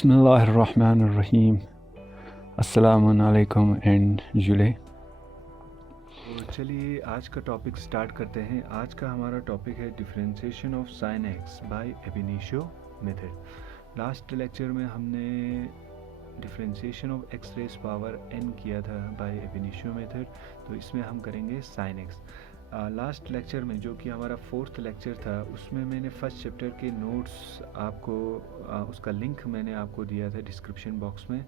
बिस्मिल्लाहिर्रहमानिर्रहीम। अस्सलामुअलैकुम एंड जुले। तो चलिए आज का टॉपिक स्टार्ट करते हैं। आज का हमारा टॉपिक है differentiation of sine X by ab initio method. Last lecture में हमने differentiation of X raise power n किया था बाय एब इनिशियो मेथड, तो इसमें हम करेंगे साइन एक्स। लास्ट लेक्चर में जो कि हमारा फोर्थ लेक्चर था, उसमें मैंने फर्स्ट चैप्टर के नोट्स आपको उसका लिंक मैंने आपको दिया था डिस्क्रिप्शन बॉक्स में,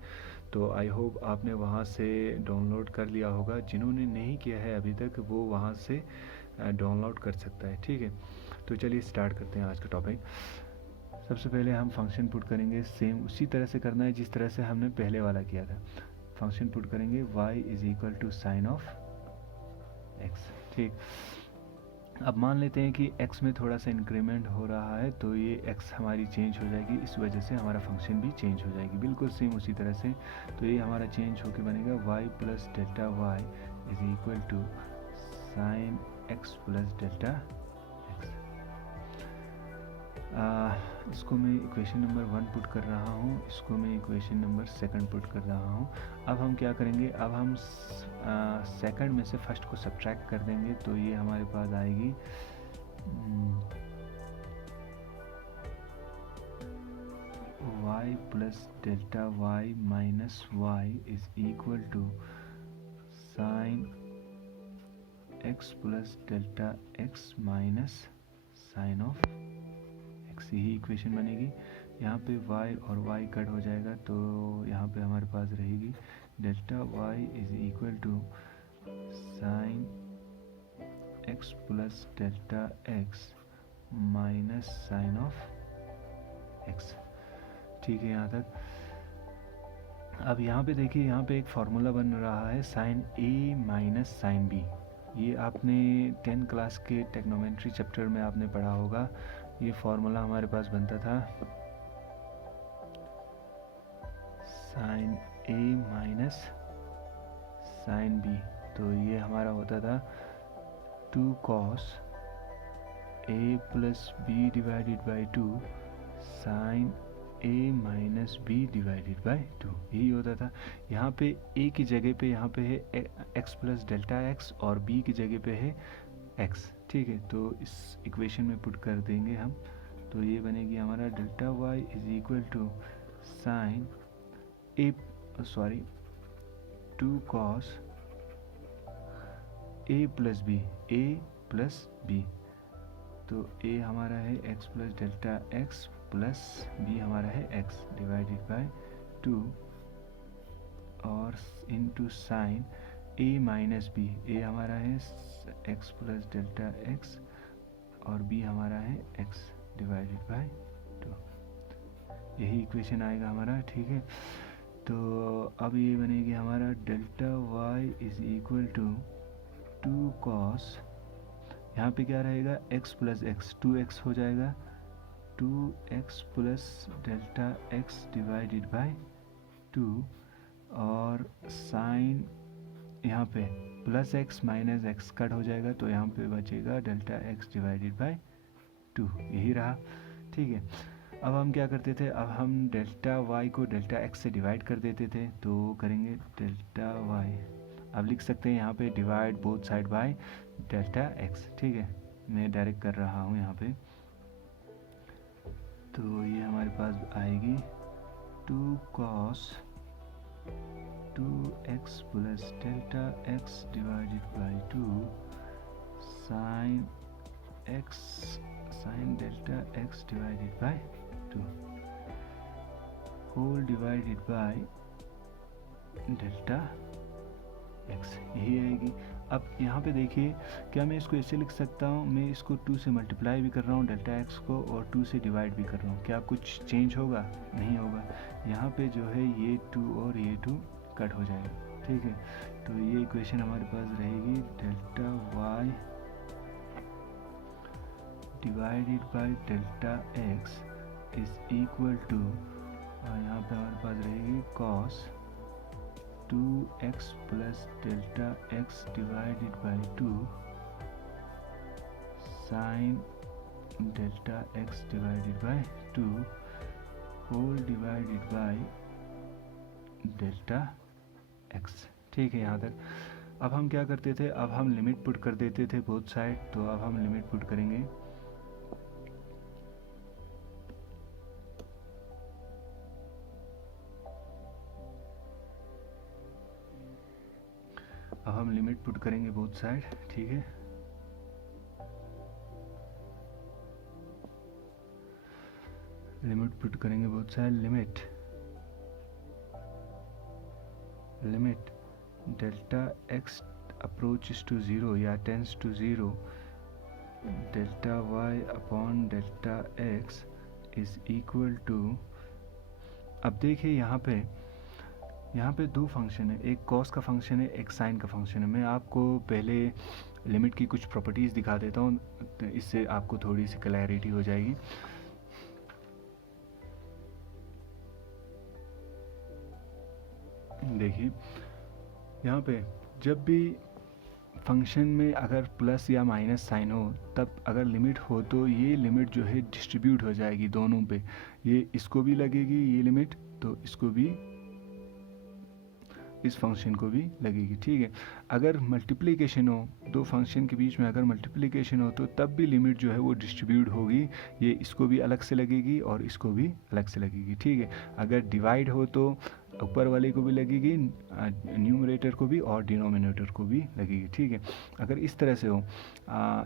तो आई होप आपने वहाँ से डाउनलोड कर लिया होगा। जिन्होंने नहीं किया है अभी तक वो वहाँ से डाउनलोड कर सकता है, ठीक है। तो चलिए स्टार्ट करते हैं आज का टॉपिक। सबसे पहले हम फंक्शन पुट करेंगे, सेम उसी तरह से करना है जिस तरह से हमने पहले वाला किया था। फंक्शन पुट करेंगे y is equal to sine of x, ठीक। अब मान लेते हैं कि x में थोड़ा सा इंक्रीमेंट हो रहा है, तो ये x हमारी चेंज हो जाएगी, इस वजह से हमारा फंक्शन भी चेंज हो जाएगी, बिल्कुल सेम उसी तरह से। तो ये हमारा चेंज होकर बनेगा y plus delta y is equal to sine x plus delta x। इसको मैं इक्वेशन नंबर 1 पुट कर रहा हूँ, इसको मैं इक्वेशन नंबर 2 पुट कर रहा हूँ। अब हम क्या करेंगे, अब हम सेकंड में से फर्स्ट को सब्ट्रैक्ट कर देंगे, तो ये हमारे पास आएगी y plus delta y minus y is equal to sine x plus delta x minus sine of x। यही इक्वेशन बनेगी। यहाँ पे y और y कट हो जाएगा, तो यहाँ पे हमारे पास रहेगी delta y is equal to sine x plus delta x minus sine of x, ठीक है यहाँ तक। अब यहाँ पे देखिए, यहाँ पे एक फार्मूला बन रहा है sine a minus sine b। ये आपने 10 क्लास के टेक्नोमेट्री चैप्टर में आपने पढ़ा होगा। ये फार्मूला हमारे पास बनता था sine a minus sine b, तो ये हमारा होता था 2 cos a plus B divided by 2 sine a minus B divided by 2, यही होता था। यहाँ पे a की जगह पे यहाँ पे है x प्लस डेल्टा x और b की जगह पे है x, ठीक है। तो इस इक्वेशन में पुट कर देंगे हम, तो ये बनेगी हमारा delta y is equal to sine two cos a plus B, तो a हमारा है x plus delta x plus b हमारा है x डिवाइडेड बाय 2 और into sine a minus B. a हमारा है x प्लस डेल्टा x और b हमारा है x डिवाइडेड बाय 2, यही इक्वेशन आएगा हमारा, ठीक है। तो अब ये बनेगी हमारा delta y is equal to 2 cos, यहाँ पे क्या रहेगा x प्लस एक्स, 2x हो जाएगा, 2x plus delta x divided by 2 और साइन यहाँ पे plus x minus x cut हो जाएगा, तो यहाँ पे बचेगा डेल्टा x डिवाइडेड बाय 2, यही रहा, ठीक है। अब हम क्या करते थे, अब हम डेल्टा y को डेल्टा x से डिवाइड कर देते थे, तो करेंगे डेल्टा y, अब लिख सकते हैं यहाँ पे divide both side by delta x, ठीक है। मैं डायरेक्ट कर रहा हूँ यहाँ पे, तो ये हमारे पास आएगी 2 cos 2x plus delta x divided by 2 sine delta x divided by 2 whole divided by delta x, यही आएगी। अब यहाँ पे देखिए, क्या मैं इसको ऐसे लिख सकता हूँ, मैं इसको 2 से मल्टीप्लाई भी कर रहा हूँ डेल्टा x को और 2 से डिवाइड भी कर रहा हूँ, क्या कुछ चेंज होगा? नहीं होगा। यहाँ पे जो है ये 2 और ये 2 कट हो जाएगा, ठीक है। तो ये इक्वेशन हमारे पास रहेगी delta y divided by delta x is equal to, यहाँ पे हमारे पास रहेगी cos 2x plus delta x divided by 2 sine delta x divided by 2 whole divided by delta x. ठीक है यहाँ तक। अब हम क्या करते थे, अब हम लिमिट पुट कर देते थे बोथ साइड, तो अब हम लिमिट पुट करेंगे। अब हम लिमिट पुट करेंगे बोथ साइड। ठीक है, लिमिट पुट करेंगे both side. Limit delta x approaches to zero या tends to zero, delta y upon delta x is equal to. अब देखिए यहाँ पे दो फंक्शन है, एक कॉस का फंक्शन है, एक साइन का फंक्शन है। मैं आपको पहले लिमिट की कुछ प्रॉपर्टीज़ दिखा देता हूँ, तो इससे आपको थोड़ी सी क्लैरिटी हो जाएगी। देखिए यहाँ पे जब भी फंक्शन में अगर प्लस या माइनस साइन हो, तब अगर लिमिट हो तो ये लिमिट जो है डिस्ट्रीब्यूट हो जाएगी दोनों पे। ये इसको भी लगेगी ये लिमिट, तो इसको भी, इस फंक्शन को भी लगेगी। ठीक है, अगर मल्टीप्लिकेशन हो, दो फंक्शन के बीच में अगर मल्टीप्लिकेशन हो तो तब भी लिमिट जो है वो डिस्ट्रीब्यूट होगी। ये इसको भी अलग से लगेगी और इसको भी अलग से लगेगी। ठीक है, अगर डिवाइड हो तो ऊपर वाले को भी लगेगी, न्यूमरेटर को भी और डिनोमिनेटर को भी लगेगी। ठीक है, अगर इस तरह से हो,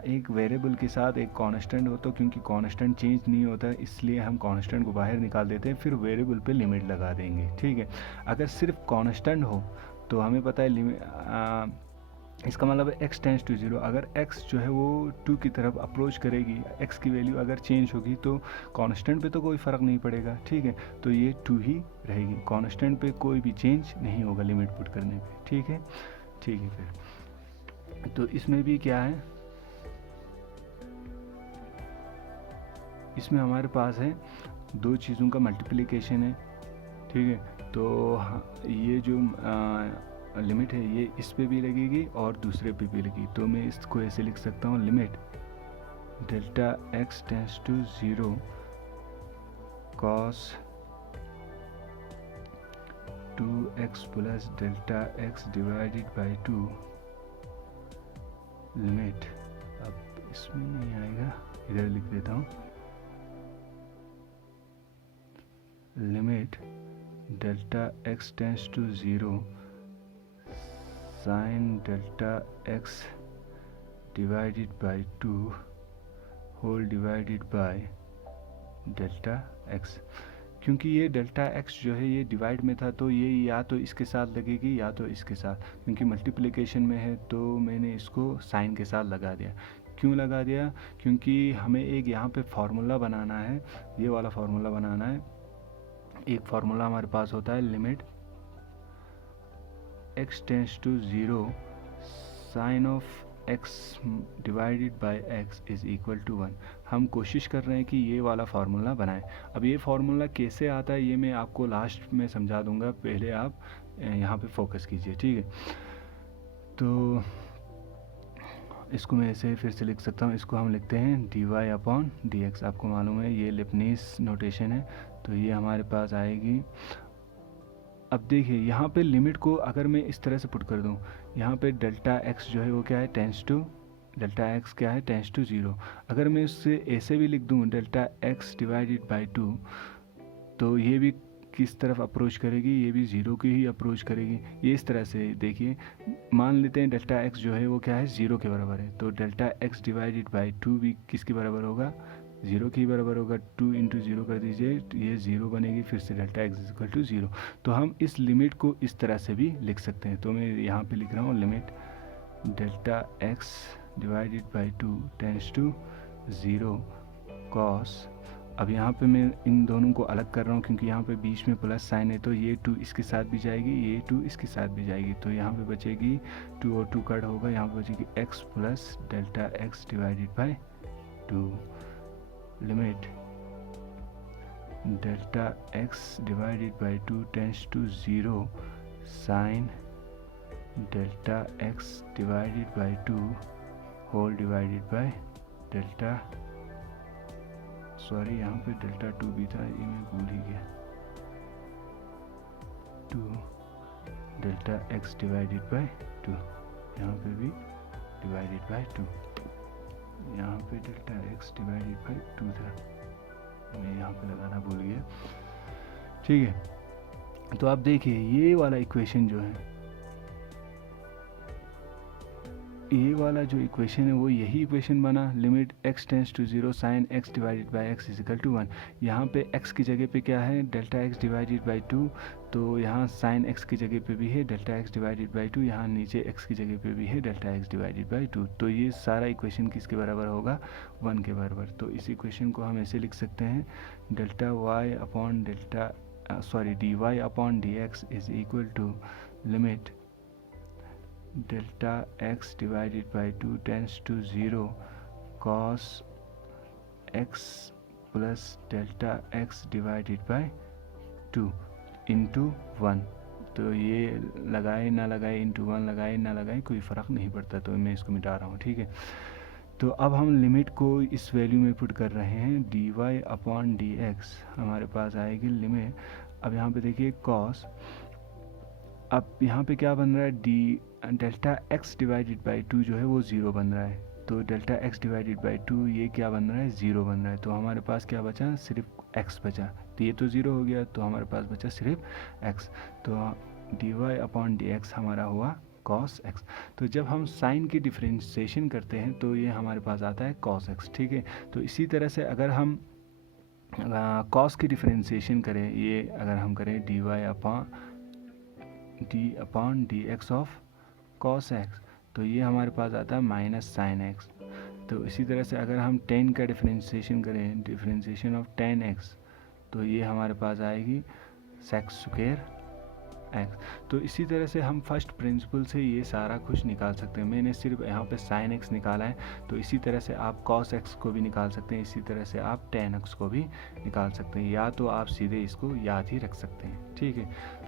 एक वेरिएबल के साथ एक कांस्टेंट हो, तो क्योंकि कांस्टेंट चेंज नहीं होता इसलिए हम कांस्टेंट को बाहर निकाल देते हैं, फिर वेरिएबल पे लिमिट लगा देंगे। ठीक है, अगर सिर्फ कांस्टेंट हो तो हमें पता है लिमिट, इसका मतलब x टेंस टू ज़ीरो, अगर x जो है वो 2 की तरफ अप्रोच करेगी, x की वैल्यू अगर चेंज होगी तो कांस्टेंट पे तो कोई फ़र्क नहीं पड़ेगा। ठीक है, तो ये 2 ही रहेगी, कांस्टेंट पे कोई भी चेंज नहीं होगा लिमिट पुट करने पे। ठीक है, ठीक है। फिर तो इसमें भी क्या है, इसमें हमारे पास है दो चीज़ों का मल्टीप्लिकेशन है। ठीक है, तो ये जो लिमिट है ये इस पे भी लगेगी और दूसरे पे भी लगेगी, तो मैं इसको ऐसे लिख सकता हूँ, limit delta x tends to zero cos 2x plus delta x divided by 2 limit. अब इसमें नहीं आएगा, इधर लिख देता हूँ, limit delta x tends to zero sine delta x divided by 2 whole divided by delta x. क्योंकि ये डेल्टा एक्स जो है ये डिवाइड में था, तो ये या तो इसके साथ लगेगी या तो इसके साथ, क्योंकि मल्टीप्लिकेशन में है तो मैंने इसको साइन के साथ लगा दिया। क्यों लगा दिया, क्योंकि हमें एक यहाँ पे फार्मूला बनाना है, ये वाला फार्मूला बनाना है। एक फार्मूला हमारे पास होता है, limit x tends to zero sine of x divided by x is equal to 1। हम कोशिश कर रहे हैं कि ये वाला फार्मूला बनाएं। अब ये फार्मूला कैसे आता है ये मैं आपको लास्ट में समझा दूंगा, पहले आप यहाँ पे फोकस कीजिए। ठीक है, तो इसको मैं ऐसे फिर से लिख सकता हूँ, इसको हम लिखते हैं dy अपॉन dx। आपको मालूम है ये लेबनीज़ नोटेशन है, तो ये हमारे पास आएगी। अब देखिए यहाँ पे लिमिट को अगर मैं इस तरह से पुट कर दूँ, यहाँ पे डेल्टा एक्स जो है वो क्या है, टेंस टू, डेल्टा एक्स क्या है, टेंस टू ज़ीरो। अगर मैं उससे ऐसे भी लिख दूँ डेल्टा एक्स डिवाइडेड बाई 2, तो ये भी किस तरफ अप्रोच करेगी, ये भी ज़ीरो की ही अप्रोच करेगी। ये इस तरह से देखिए, मान लेते हैं डेल्टा एक्स जो है वो क्या है, ज़ीरो के बराबर है, तो डेल्टा एक्स डिवाइडेड बाई 2 भी किसके बराबर होगा, ज़ीरो के ही बराबर होगा। 2 इंटू ज़ीरो कर दीजिए, ये ज़ीरो बनेगी, फिर से delta x equal to zero. तो हम इस लिमिट को इस तरह से भी लिख सकते हैं, तो मैं यहाँ पे लिख रहा हूँ limit delta x divided by 2 tends to zero cos. अब यहाँ पे मैं इन दोनों को अलग कर रहा हूँ क्योंकि यहाँ पे बीच में प्लस साइन है, तो ये 2 इसके साथ भी जाएगी, ये 2 इसके साथ भी जाएगी, तो यहाँ पे बचेगी 2 और 2 कट होगा, यहाँ पे बचेगी x plus delta x divided by 2। Limit delta x divided by 2 tends to zero sine delta x divided by 2 whole divided by delta, sorry यहाँ पे डेल्टा 2 भी था, ये मैं भूल ही गया। 2 डेल्टा x डिवाइडेड बाय 2, यहाँ पे भी डिवाइडेड बाय 2, यहाँ पे डेल्टा x डिवाइडेड बाय 2 था, मैं यहाँ पे लगाना भूल गया। ठीक है, तो आप देखिए ये वाला इक्वेशन जो है, ये वाला जो इक्वेशन है वो यही इक्वेशन बना, limit x tends to 0 sine x divided by x is equal to 1। यहाँ पे x की जगह पे क्या है, डेल्टा x डिवाइडेड बाय 2, तो यहाँ साइन x की जगह पे भी है डेल्टा x डिवाइडेड बाय 2, यहाँ नीचे x की जगह पे भी है डेल्टा x डिवाइडेड बाय 2। तो ये सारा इक्वेशन किसके बराबर होगा, 1 के बराबर। तो इस इक्वेशन को हम ऐसे लिख सकते हैं, delta y upon delta dy upon dx is equal to limit delta x divided by 2 tends to 0 cos x plus delta x divided by 2 into 1। तो ये लगाए ना लगाए, इंटू 1 लगाए ना लगाए, कोई फ़र्क नहीं पड़ता, तो मैं इसको मिटा रहा हूँ। ठीक है, तो अब हम लिमिट को इस वैल्यू में पुट कर रहे हैं, dy अपॉन dx हमारे पास आएगी लिमिट। अब यहाँ पे देखिए cos, अब यहाँ पे क्या बन रहा है, डेल्टा x डिवाइडेड बाई 2 जो है वो 0 बन रहा है, तो डेल्टा x डिवाइडेड बाई 2 ये क्या बन रहा है, 0 बन रहा है। तो हमारे पास क्या बचा, सिर्फ x बचा, तो ये तो 0 हो गया, तो हमारे पास बचा सिर्फ x। तो dy अपॉन dx हमारा हुआ cos x। तो जब हम साइन की डिफ्रेंशिएशन करते हैं तो ये हमारे पास आता है cos x। ठीक है, तो इसी तरह से अगर हम cos की डिफ्रेंशिएशन करें, ये अगर हम करें dy upon dx of cos x, तो ये हमारे पास आता है माइनस साइन x। तो इसी तरह से अगर हम tan का डिफ्रेंशिएशन करें, डिफ्रेंशिएशन ऑफ tan x, तो ये हमारे पास आएगी sec स्क्वायर x। तो इसी तरह से हम फर्स्ट प्रिंसिपल से ये सारा कुछ निकाल सकते हैं। मैंने सिर्फ यहाँ पे sin x निकाला है, तो इसी तरह से आप cos x को भी निकाल सकते हैं, इसी तरह से आप tan x को भी निकाल सकते हैं, या तो आप सीधे इसको याद ही रख सकते हैं। ठीक है,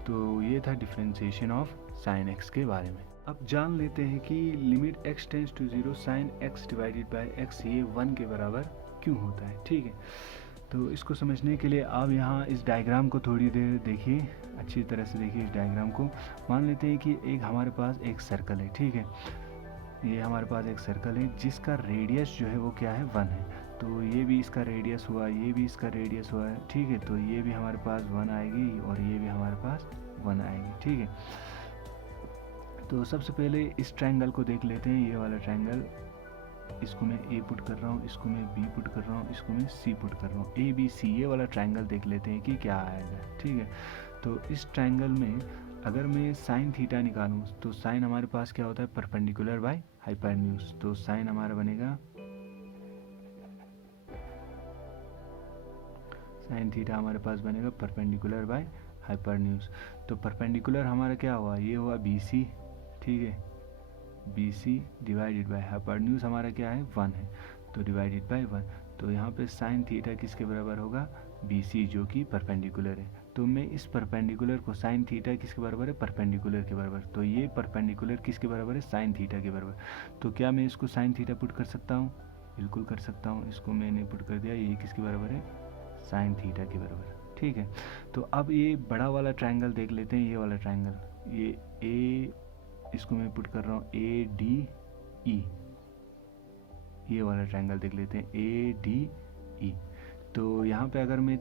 तो ये था डिफ्रेंशिएशन ऑफ sin x के बारे में। अब जान लेते हैं कि limit x tends to 0 sine x divided by x ये 1 के बराबर क्यों होता है। ठीक है, तो इसको समझने के लिए आप यहाँ इस डायग्राम को थोड़ी देर देखिए, अच्छी तरह से देखिए इस डायग्राम को। मान लेते हैं कि एक हमारे पास एक सर्कल है। ठीक है, ये हमारे पास एक सर्कल है जिसका रेडियस जो है वो क्या है, 1 है। तो ये भी इसका रेडियस हुआ, ये भी इसका रेडियस हुआ है। ठीक है, तो ये भी हमारे पास 1 आएगी और ये भी हमारे पास 1 आएगी। ठीक है, तो सबसे पहले इस ट्रायंगल को देख लेते हैं, ये वाला ट्रायंगल, इसको मैं ए पुट कर रहा हूँ, इसको मैं बी पुट कर रहा हूँ, इसको मैं सी पुट कर रहा हूँ, ए बी सी, ये वाला ट्रायंगल देख लेते हैं कि क्या आएगा। ठीक है, तो इस ट्रायंगल में अगर मैं साइन थीटा निकालूँ तो साइन हमारे पास क्या होता है, परपेंडिकुलर बाय हाइपोटेन्यूज। तो साइन हमारा बनेगा, साइन थीटा हमारे पास बनेगा परपेंडिकुलर बाय हाइपोटेन्यूज। तो परपेंडिकुलर हमारा क्या हुआ, ये हुआ बी सी। ठीक है, B C divided by hypotenuse हमारा क्या है, 1 है, तो डिवाइडेड बाय 1। तो यहाँ पे साइन थीटा किसके बराबर होगा, बी सी, जो कि परपेंडिकुलर है। तो मैं इस परपेंडिकुलर को, साइन थीटा किसके बराबर है, परपेंडिकुलर के बराबर, तो ये परपेंडिकुलर किसके बराबर है, साइन थीटा के बराबर। तो क्या मैं इसको साइन थीटा पुट कर सकता हूँ, बिल्कुल कर सकता हूँ। इसको मैंने पुट कर दिया, ये किसके बराबर है, साइन थीटा के बराबर। ठीक है, तो अब ये बड़ा वाला ट्रायंगल देख लेते हैं, ये वाला ट्रायंगल, ये ए, इसको मैं पुट कर रहा हूँ ए डी ई, ये वाला ट्रायंगल देख लेते हैं ए डी ई। तो यहाँ पे अगर मैं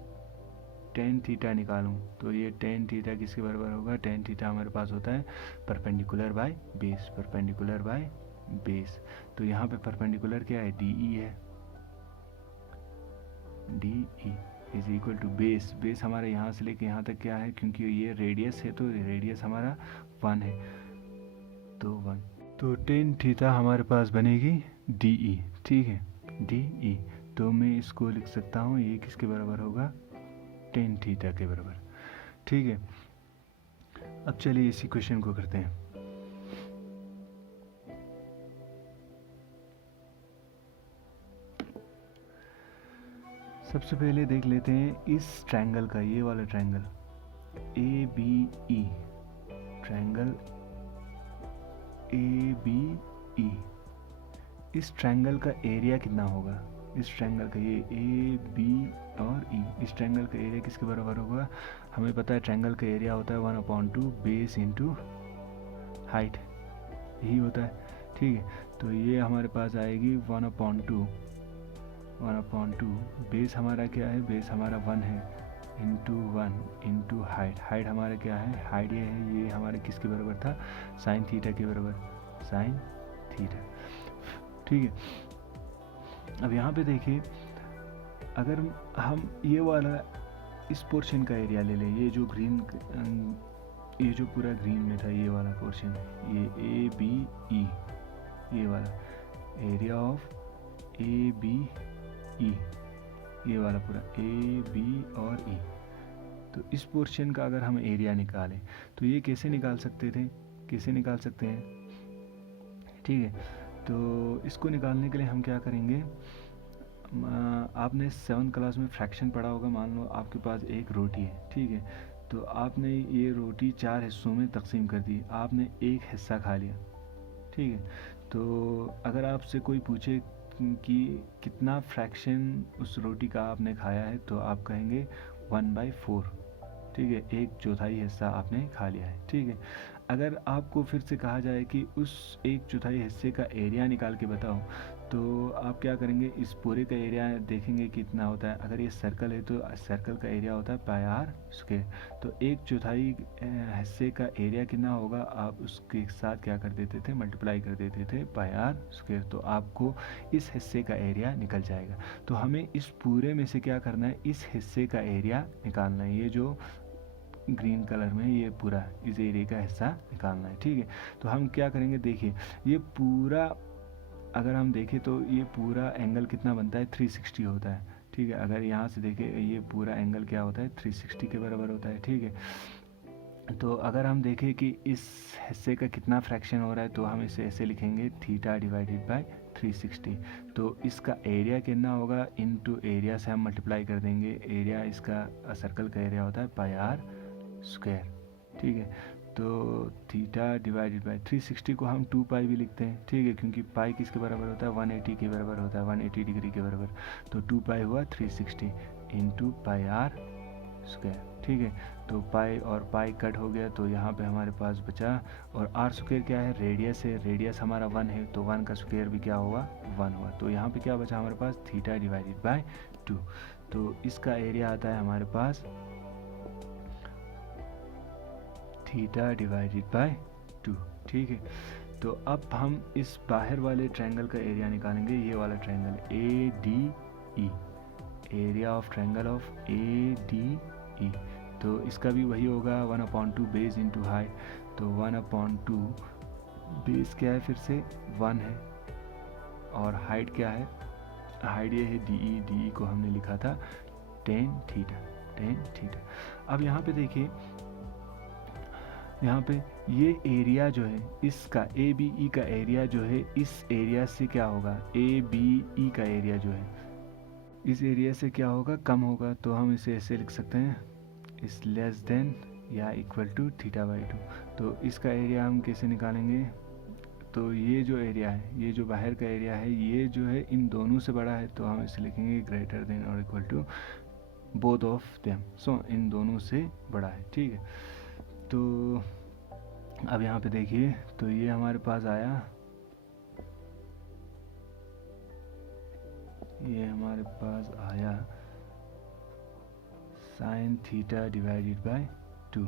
टेन थीटा निकालूँ तो ये टेन थीटा किसके बराबर होगा, टेन थीटा हमारे पास होता है perpendicular by base, perpendicular by base. तो यहाँ पे परपेंडिकुलर क्या है, डी ई है, D E is equal to base. Base हमारा यहाँ से लेके यहाँ तक क्या है, क्योंकि ये रेडियस है तो रेडियस हमारा 1 है, तो 1। तो टेन थीटा हमारे पास बनेगी डी ई। ठीक है, डी ई, तो मैं इसको लिख सकता हूँ, ये किसके बराबर होगा, टेन थीटा के बराबर। ठीक है, अब चलिए इसी क्वेश्चन को करते हैं। सबसे पहले देख लेते हैं इस ट्रायंगल का, ये वाला triangle A B E, triangle A B E, इस ट्रायंगल का एरिया कितना होगा, इस ट्रायंगल का, ये ए बी और ई, इस ट्रायंगल का एरिया किसके बराबर होगा? हमें पता है ट्रायंगल का एरिया होता है 1/2 बेस इंटू हाइट, यही होता है, ठीक है। तो ये हमारे पास आएगी 1/2 बेस हमारा क्या है? बेस हमारा 1 है, इंटू 1 इंटू हाइट, हाइट हमारा क्या है? हाइट ये है, ये हमारे किसके बराबर था? साइन थीटा के बराबर, साइन थीटा, ठीक है। अब यहाँ पे देखिए, अगर हम ये वाला इस पोर्शन का एरिया ले लें, ये जो ग्रीन, ये जो पूरा ग्रीन में था ये वाला पोर्शन, ये ए बी ई, ये वाला area of A B E, ये वाला पूरा ए बी और ई, तो इस पोर्शन का अगर हम एरिया निकालें तो ये कैसे निकाल सकते थे, कैसे निकाल सकते हैं, ठीक है। तो इसको निकालने के लिए हम क्या करेंगे, आपने 7th क्लास में फ्रैक्शन पढ़ा होगा। मान लो आपके पास एक रोटी है, ठीक है, तो आपने ये रोटी 4 हिस्सों में तकसीम कर दी, आपने एक हिस्सा खा लिया, ठीक है। तो अगर आपसे कोई पूछे कि कितना फ्रैक्शन उस रोटी का आपने खाया है, तो आप कहेंगे 1/4, ठीक है, 1/4 हिस्सा आपने खा लिया है, ठीक है। अगर आपको फिर से कहा जाए कि उस 1/4 हिस्से का एरिया निकाल के बताओ, तो आप क्या करेंगे, इस पूरे का एरिया देखेंगे कितना होता है। अगर ये सर्कल है तो सर्कल का एरिया होता है पाई आर स्क्वायर, तो 1/4 हिस्से का एरिया कितना होगा, आप उसके साथ क्या कर देते थे, मल्टीप्लाई कर देते थे पाई आर स्क्वायर, तो आपको इस हिस्से का एरिया निकल जाएगा। तो हमें इस पूरे में से क्या करना है, इस हिस्से का एरिया निकालना है, ये जो ग्रीन कलर में ये पूरा इस एरिया का हिस्सा निकालना है, ठीक है। तो हम क्या करेंगे, देखिए ये पूरा अगर हम देखें तो ये पूरा एंगल कितना बनता है, 360 होता है, ठीक है। अगर यहाँ से देखें ये पूरा एंगल क्या होता है, 360 के बराबर होता है, ठीक है। तो अगर हम देखें कि इस हिस्से का कितना फ्रैक्शन हो रहा है, तो हम इसे ऐसे लिखेंगे थीटा डिवाइडेड बाय 360, तो इसका एरिया कितना होगा, इनटू एरिया से हम मल्टीप्लाई कर देंगे, एरिया इसका सर्कल का एरिया होता है पाई आर स्क्वायर, ठीक है। तो थीटा डिवाइडेड बाय 360 को हम 2 पाई भी लिखते हैं, ठीक है, क्योंकि पाई किसके बराबर होता है, 180 के बराबर होता है, 180 डिग्री के बराबर, तो 2 पाई हुआ 360 इंटू पाई आर स्क्वायर, ठीक है। तो पाई और पाई कट हो गया, तो यहाँ पे हमारे पास बचा, और आर स्क्वायर क्या है, रेडियस है, रेडियस हमारा 1 है, तो 1 का स्क्वायर भी क्या होगा, 1 हुआ, तो यहाँ पे क्या बचा हमारे पास, थीटा डिवाइडेड बाय 2, तो इसका एरिया आता है हमारे पास थीटा डिवाइडेड बाय 2, ठीक है। तो अब हम इस बाहर वाले ट्रायंगल का एरिया निकालेंगे, ये वाला triangle A D E, area of triangle of A D E, तो इसका भी वही होगा 1/2 बेस इंटू हाइट, तो 1/2 बेस क्या है, फिर से 1 है, और हाइट क्या है, हाइट ये है डी ई को हमने लिखा था tan थीटा। अब यहाँ पे देखिए, यहाँ पे ये एरिया जो है इसका ए बी ई का एरिया जो है, इस एरिया से क्या होगा, ए बी ई का एरिया जो है इस एरिया से क्या होगा, कम होगा, तो हम इसे ऐसे लिख सकते हैं, इस लेस देन या इक्वल टू थीटा बाई 2। तो इसका एरिया हम कैसे निकालेंगे, तो ये जो एरिया है, ये जो बाहर का एरिया है, ये जो है इन दोनों से बड़ा है, तो हम इसे लिखेंगे ग्रेटर देन और equal to both of them, so इन दोनों से बड़ा है, ठीक है। तो अब यहाँ पे देखिए, तो ये हमारे पास आया, ये हमारे पास आया sign theta divided by 2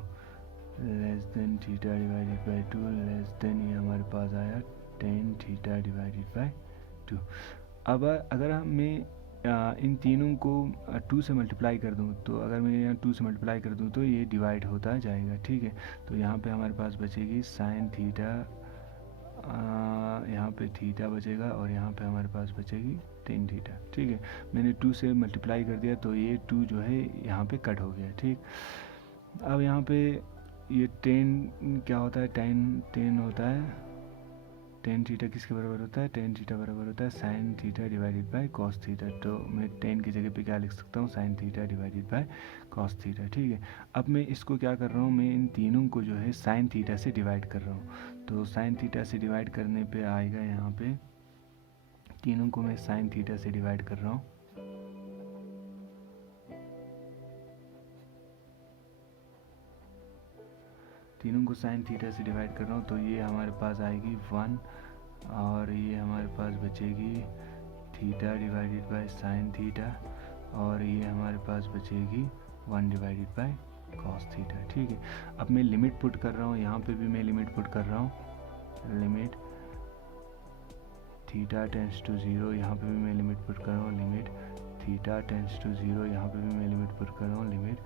less than theta divided by 2 less than, ये हमारे पास आया tan थीटा डिवाइडेड बाय 2। अब अगर मैं इन तीनों को 2 से मल्टीप्लाई कर दूं, तो अगर मैं यहाँ 2 से मल्टीप्लाई कर दूं तो ये डिवाइड होता जाएगा, ठीक है। तो यहाँ पे हमारे पास बचेगी साइन थीटा, यहाँ पे थीटा बचेगा, और यहाँ पे हमारे पास बचेगी tan थीटा, ठीक है। मैंने 2 से मल्टीप्लाई कर दिया, तो ये 2 जो है यहाँ पे कट हो गया, ठीक। अब यहाँ पे ये tan क्या होता है, tan होता है, tan थीटा किसके बराबर होता है, tan थीटा बराबर होता है sign theta divided by cos theta, तो मैं tan की जगह पे क्या लिख सकता हूँ, sign theta divided by cos theta, ठीक है। अब मैं इसको क्या कर रहा हूँ, मैं इन तीनों को जो है साइन थीटा से डिवाइड कर रहा हूँ, तो साइन थीटा से डिवाइड करने पे आएगा यहाँ पे तीनों को मैं साइन थीटा से डिवाइड कर रहा हूँ। तीनों को साइन थीटा से डिवाइड कर रहा हूँ, तो ये हमारे पास आएगी 1 और ये हमारे पास बचेगी theta divided by sine theta और ये हमारे पास बचेगी 1 डिवाइडेड बाय कॉस थीटा। ठीक है, अब मैं लिमिट पुट कर रहा हूँ, यहाँ पे भी मैं लिमिट पुट कर रहा हूँ, लिमिट थीटा टेंड्स टू 0, यहाँ पे भी मैं लिमिट पुट कर रहा हूँ, लिमिट थीटा टेंड्स टू 0, यहाँ पे भी मैं लिमिट पुट कर रहा हूँ, लिमिट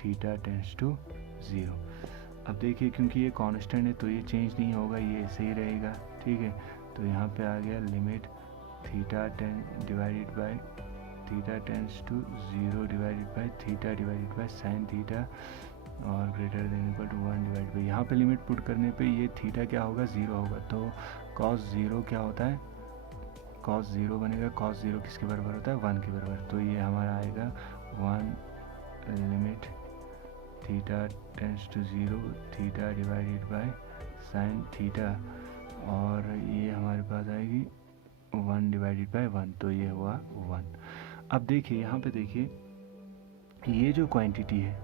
थीटा टेंड्स टू 0। अब देखिए क्योंकि ये कांस्टेंट है तो ये चेंज नहीं होगा, ये ऐसे ही रहेगा। ठीक है, तो यहाँ पे आ गया limit theta divided by theta tends to 0 divided by theta divided by sine theta और greater than equal to 1 divide by, यहाँ पे लिमिट पुट करने पे ये थीटा क्या होगा, 0 होगा। तो कॉस 0 क्या होता है, कॉस 0 बनेगा, कॉस 0 किसके बराबर होता है, 1 के बराबर। तो ये हमारा आएगा 1 limit theta tends to 0 theta divided by sine theta और ये हमारे पास आएगी 1 डिवाइडेड बाय 1, तो ये हुआ 1। अब देखिए यहाँ पे देखिए ये जो क्वांटिटी है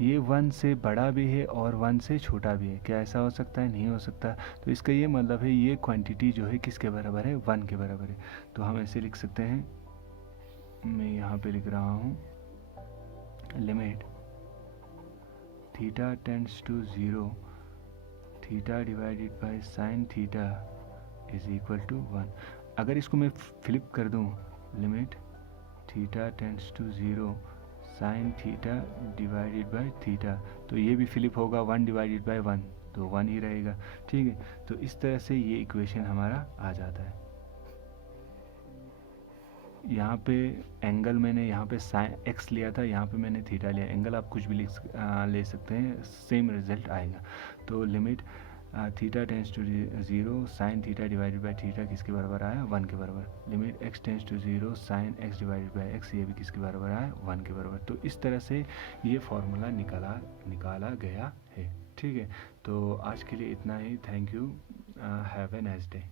ये 1 से बड़ा भी है और 1 से छोटा भी है। क्या ऐसा हो सकता है, नहीं हो सकता। तो इसका ये मतलब है ये क्वांटिटी जो है किसके बराबर है, 1 के बराबर है। तो हम ऐसे लिख सकते हैं, मैं यहाँ पे लिख रहा हूँ limit theta tends to 0 theta divided by sine theta is equal to 1। अगर इसको मैं फ्लिप कर दूँ, limit theta tends to 0 sine theta divided by theta, तो ये भी फ्लिप होगा 1 डिवाइडेड बाय 1, तो 1 ही रहेगा। ठीक है, तो इस तरह से ये इक्वेशन हमारा आ जाता है। यहाँ पे एंगल मैंने यहाँ पे साइन एक्स लिया था, यहाँ पे मैंने थीटा लिया, एंगल आप कुछ भी ले सकते हैं, सेम रिजल्ट आएगा। तो limit theta tends to 0 sine theta divided by theta किसके बराबर आया, 1 के बराबर। Limit x tends to 0 sine x divided by x, ये भी किसके बराबर आया, 1 के बराबर। तो इस तरह से ये फॉर्मूला निकाला गया है। ठीक है, तो आज के लिए इतना ही। Thank you, have a nice day.